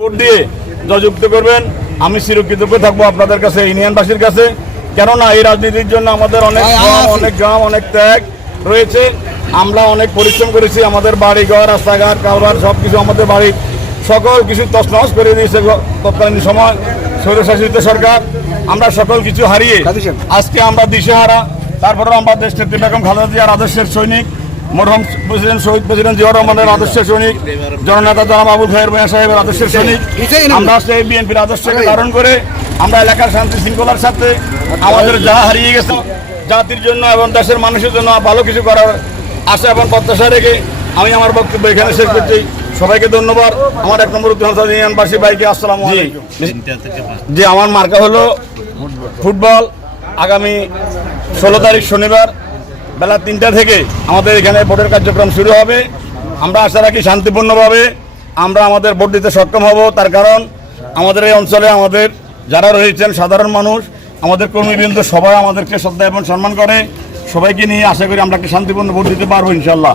Vote দিয়ে জয়যুক্ত করবেন। আমি চিরকৃতজ্ঞ থাকব আপনাদের কাছে ইউনিয়নবাসীর কাছে। কেননা এই রাজনীতির জন্য আমাদের অনেক অনেক গ্রাম অনেক ত্যাগ রয়েছে। আমরা অনেক পরিশ্রম করেছি আমাদের বাড়ি ঘর রাস্তাঘাট কারবার সব কিছু আমাদের বাড়ির সকল কিছু তছনছ করে দিয়েছে তৎকালীন সময় স্বৈরশাসিত সরকার। আমরা সকল কিছু হারিয়ে আজকে আমরা দিশেহারা তারপরে আমরা দেশ নেত্রী বেগম খালেদা জিয়ার আদর্শের সৈনিক। মরহম প্রেসিডেন্ট শহীদ প্রেসিডেন্ট জিয়া রহমানের আদর্শের সৈনিক জননেতা জনাব আবুল খায়ের ভূঁইয়া সাহেবের আদর্শের সৈনিক। আমরা সেই বিএনপির আদর্শকে ধারণ করে আমরা এলাকার শান্তি শৃঙ্খলার সাথে আমাদের যা হারিয়ে গেছে জাতির জন্য এবং দেশের মানুষের জন্য ভালো কিছু করার আশা এবং প্রত্যাশা রেখে আমি আমার বক্তব্য এখানে শেষ করছি। সবাইকে ধন্যবাদ। আমার এক নম্বর ইউনিয়নবাসী ভাইকে আসসালামু যে আমার মার্কা হলো ফুটবল। আগামী ষোলো তারিখ শনিবার বেলা তিনটা থেকে আমাদের এখানে ভোটের কার্যক্রম শুরু হবে। আমরা আশা রাখি শান্তিপূর্ণভাবে আমরা আমাদের ভোট দিতে সক্ষম হব। তার কারণ আমাদের এই অঞ্চলে আমাদের যারা রয়েছেন সাধারণ মানুষ, আমাদের কর্মীবৃন্দ সবাই আমাদেরকে শ্রদ্ধা এবং সম্মান করে। সবাইকে নিয়ে আশা করি আমরা একটা শান্তিপূর্ণ ভোট দিতে পারব ইনশাল্লাহ